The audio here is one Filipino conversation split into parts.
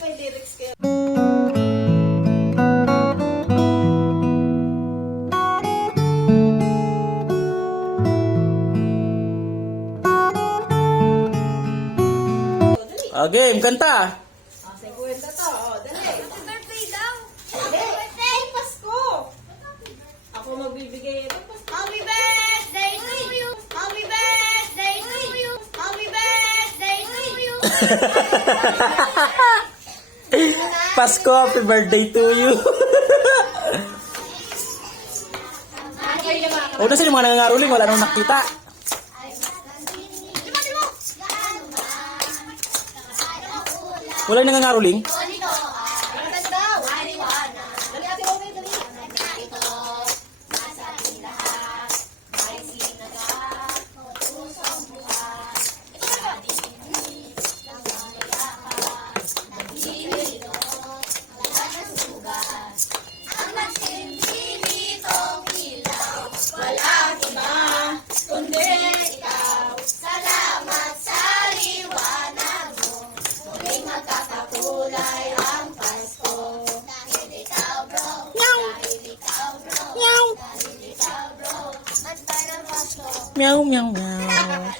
may lyrics kayo. Game, kanta. Sa kwenta to. Dali. Happy birthday daw. Birthday! Pasko! Ako magbibigay. Happy birthday to you. Happy birthday to you. Happy birthday to you. Pasko, happy birthday to you. O, nasa yung mga nangangaruling, wala nang nakita. Wala yung nangangaruling? Meow, meow, meow.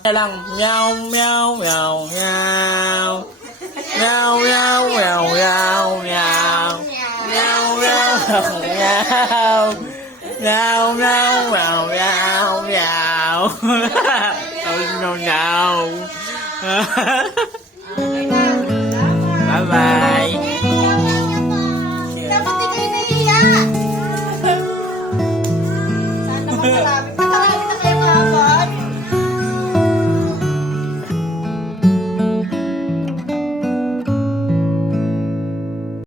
Na lang. Meow, meow, meow, meow. Meow, meow, meow, meow, meow. Meow, meow, meow. Meow, meow, meow, meow, meow. Oh, no, no.